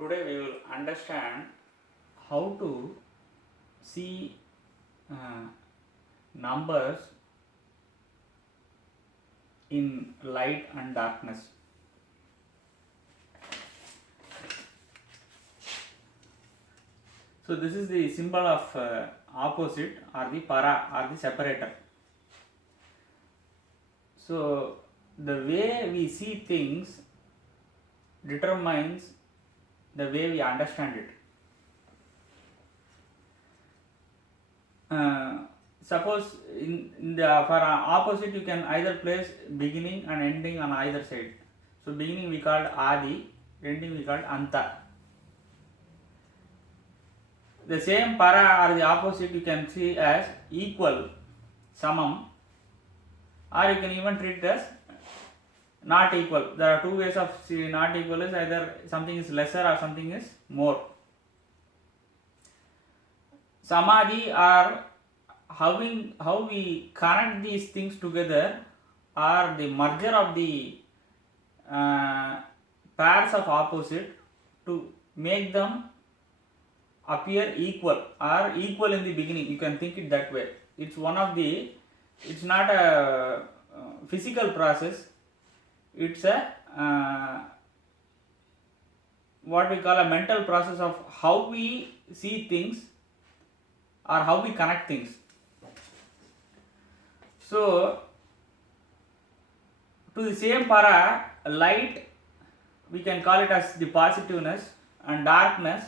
Today we will understand how to see numbers in light and darkness. So this is the symbol of opposite or the para or the separator. So the way we see things determines the way we understand it. Suppose in the for opposite you can either place beginning and ending on either side. So beginning we called Adi, ending we called Anta. The same para or the opposite you can see as equal, samam, or you can even treat it as not equal. There are two ways of seeing not equal is either something is lesser or something is more. Samadhi are how we connect these things together are the merger of the pairs of opposite to make them appear equal or equal in the beginning. You can think it that way. It's not a physical process. It's a what we call a mental process of how we see things or how we connect things. So to the same para, light we can call it as the positiveness, and darkness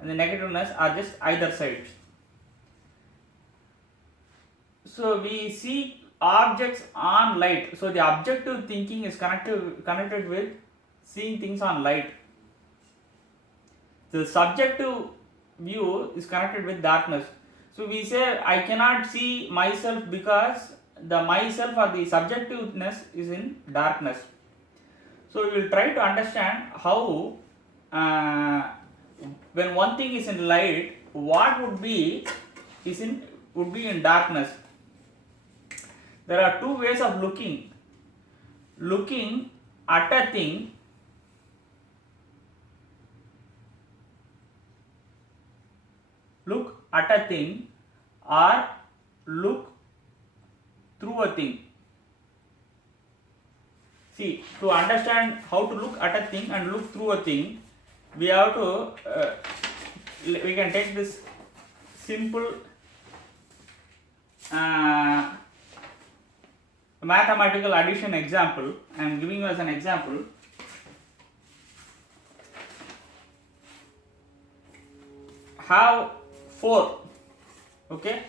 and the negativeness are just either sides. So we see objects on light. So the objective thinking is connected with seeing things on light. The subjective view is connected with darkness. So we say I cannot see myself because the myself or the subjectiveness is in darkness. So we will try to understand how when one thing is in light, what would be in darkness. There are two ways of looking at a thing or look through a thing. See, to understand how to look at a thing and look through a thing, we have to we can take this simple mathematical addition example. I am giving you as an example. Have 4. Okay,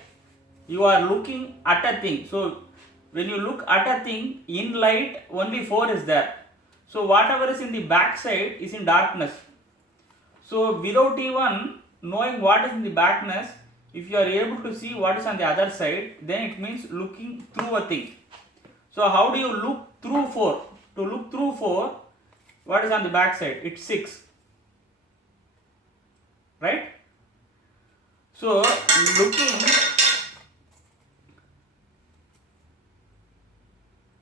you are looking at a thing. So when you look at a thing in light, only 4 is there. So whatever is in the back side is in darkness. So without even knowing what is in the darkness, if you are able to see what is on the other side, then it means looking through a thing. So how do you look through 4? To look through 4, what is on the back side? It's 6. Right? So looking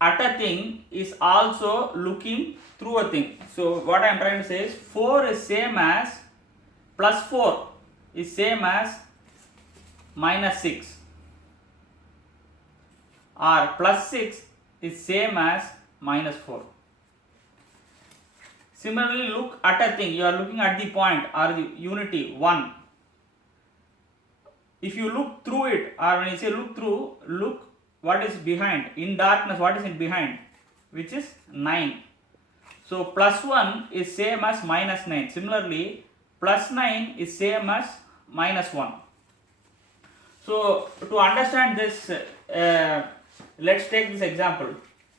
at a thing is also looking through a thing. So what I am trying to say is 4 is same as plus 4 is same as minus 6, or plus 6 is same as minus 4. Similarly, look at a thing. You are looking at the point or the unity 1. If you look through it, or when you say look through, look what is behind. In darkness, what is in behind? Which is 9. So plus 1 is same as minus 9. Similarly, plus 9 is same as minus 1. So to understand this, let's take this example.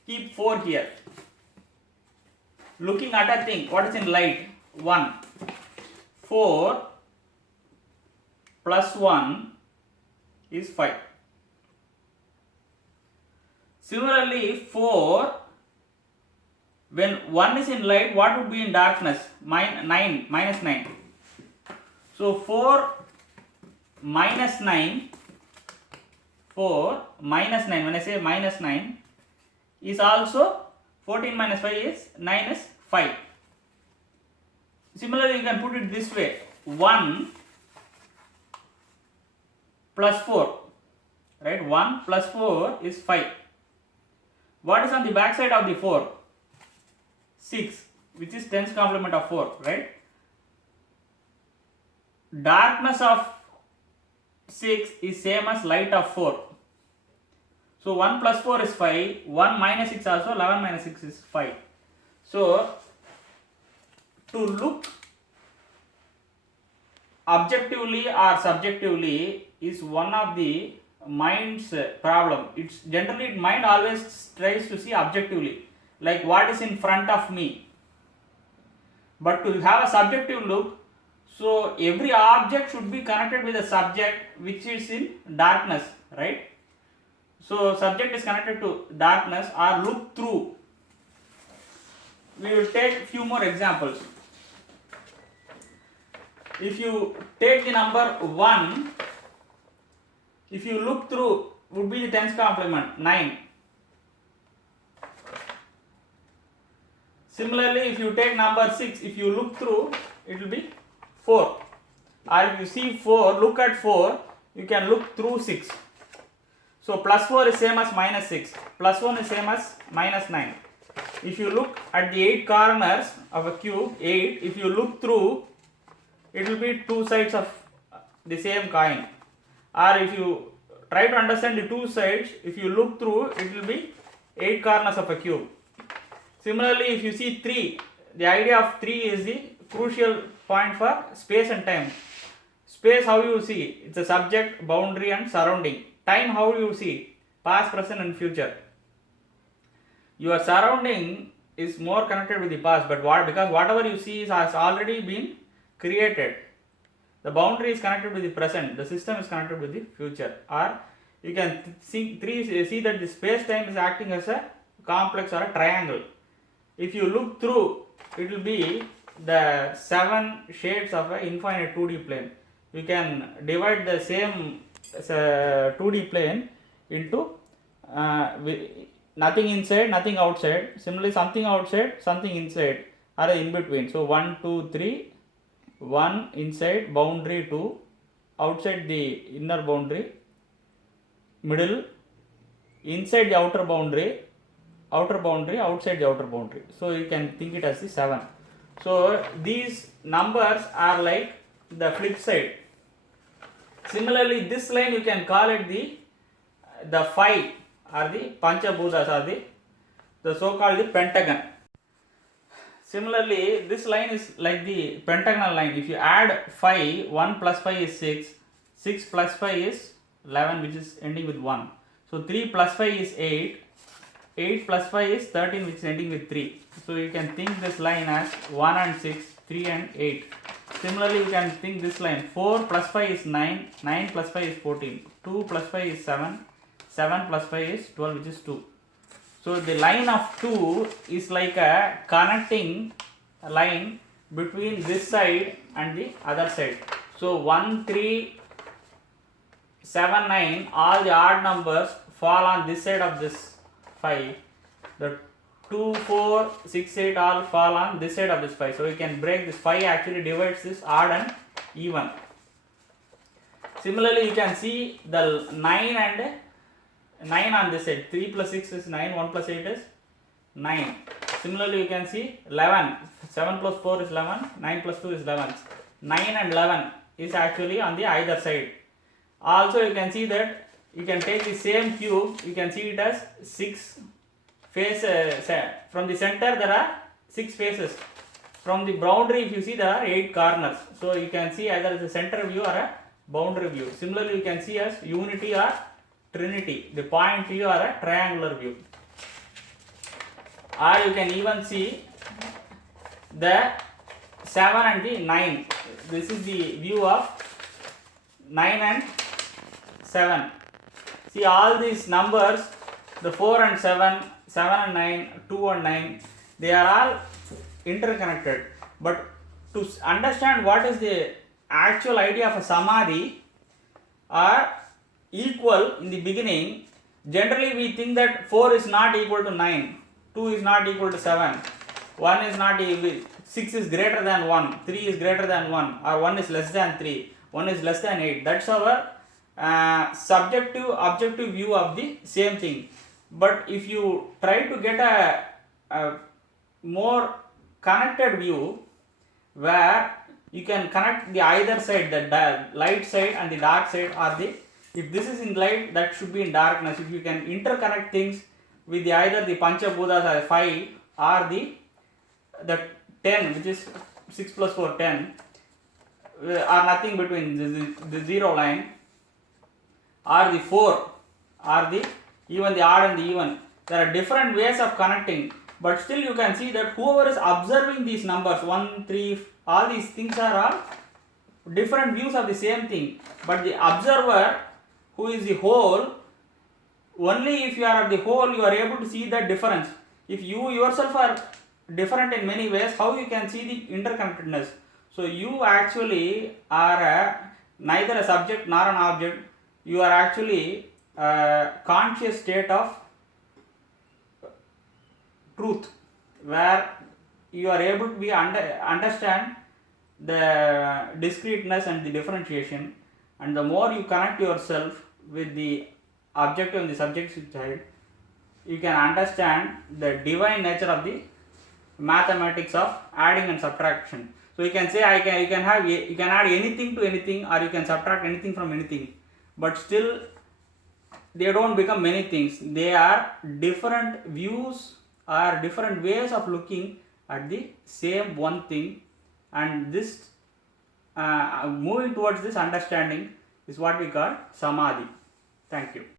Keep 4 here. Looking at a thing, what is in light? 1. 4 plus 1 is 5. Similarly, 4, when 1 is in light, what would be in darkness? Minus 9. So 4 minus 9, when I say minus 9, is also 14 minus 5 is 9 is 5. Similarly, you can put it this way: 1 plus 4, right? 1 plus 4 is 5. What is on the back side of the 4? 6, which is tens complement of 4, right? Darkness of 6 is same as light of 4. So 1 plus 4 is 5, 1 minus 6 also, 11 minus 6 is 5. So to look objectively or subjectively is one of the mind's problem. It's generally mind always tries to see objectively, like what is in front of me. But to have a subjective look, so every object should be connected with a subject which is in darkness, right? So subject is connected to darkness or look through. We will take few more examples. If you take the number 1, if you look through, would be the tens complement 9. Similarly, if you take number 6, if you look through, it will be 4. Or if you see 4, look at 4, you can look through 6. So plus 4 is same as minus 6, plus 1 is same as minus 9. If you look at the 8 corners of a cube, 8, if you look through, it will be two sides of the same coin. Or if you try to understand the two sides, if you look through, it will be 8 corners of a cube. Similarly, if you see 3, the idea of 3 is the crucial point for space and time. Space, how you see? It's a subject, boundary and surrounding. Time, how you see? Past, present and future. Your surrounding is more connected with the past, but because whatever you see has already been created. The boundary is connected with the present, the system is connected with the future. Or you can see that the space time is acting as a complex or a triangle. If you look through, it will be the 7 shades of an infinite 2D plane. You can divide the same 2D plane into nothing inside, nothing outside. Similarly, something outside, something inside, or in between. So 1, 2, 3, 1 inside, boundary 2, outside the inner boundary, middle, inside the outer boundary, outside the outer boundary. So you can think it as the 7. So these numbers are like the flip side. Similarly, this line you can call it the 5 or the Panchabhutas or the so-called the pentagon. Similarly, this line is like the pentagonal line. If you add 5, 1 plus 5 is 6, 6 plus 5 is 11, which is ending with 1. So 3 plus 5 is 8, 8 plus 5 is 13, which is ending with 3. So you can think this line as 1 and 6, 3 and 8. Similarly, you can think this line 4 plus 5 is 9, 9 plus 5 is 14, 2 plus 5 is 7, 7 plus 5 is 12, which is 2. So the line of 2 is like a connecting line between this side and the other side. So 1, 3, 7, 9, all the odd numbers fall on this side of this 5. The 2, 4, 6, 8 all fall on this side of this 5. So you can break this 5 actually divides this odd and even. Similarly, you can see the 9 and 9 on this side. 3 plus 6 is 9, 1 plus 8 is 9. Similarly, you can see 11. 7 plus 4 is 11, 9 plus 2 is 11. 9 and 11 is actually on the either side. Also, you can see that you can take the same cube, you can see it as 6 faces. From the center there are 6 faces. From the boundary, if you see, there are 8 corners. So you can see either as a center view or a boundary view. Similarly, you can see as unity or trinity, the point view or a triangular view. Or you can even see the 7 and the 9. This is the view of 9 and 7. See all these numbers, the 4 and 7, 7 and 9, 2 and 9, they are all interconnected. But to understand what is the actual idea of a samadhi or equal in the beginning, generally we think that 4 is not equal to 9, 2 is not equal to 7, 1 is not equal, 6 is greater than 1, 3 is greater than 1, or 1 is less than 3, 1 is less than 8. That's our subjective objective view of the same thing. But if you try to get a more connected view, where you can connect the either side, the light side and the dark side, or the, if this is in light, that should be in darkness. If you can interconnect things with the either the Panchabhutas or 5 or the 10, which is 6 plus 4, 10, or nothing between the 0 line, or the 4, or the even the odd and the even. There are different ways of connecting, but still you can see that whoever is observing these numbers 1, 3, all these things are all different views of the same thing. But the observer, who is the whole, only if you are at the whole you are able to see the difference. If you yourself are different in many ways, how you can see the interconnectedness? So you actually are neither a subject nor an object. You are actually a conscious state of truth, where you are able to be understand the discreteness and the differentiation. And the more you connect yourself with the objective and the subjective side, you can understand the divine nature of the mathematics of adding and subtraction. So you can say you can add anything to anything, or you can subtract anything from anything, but still they don't become many things. They are different views or different ways of looking at the same one thing, and this moving towards this understanding is what we call samadhi. Thank you.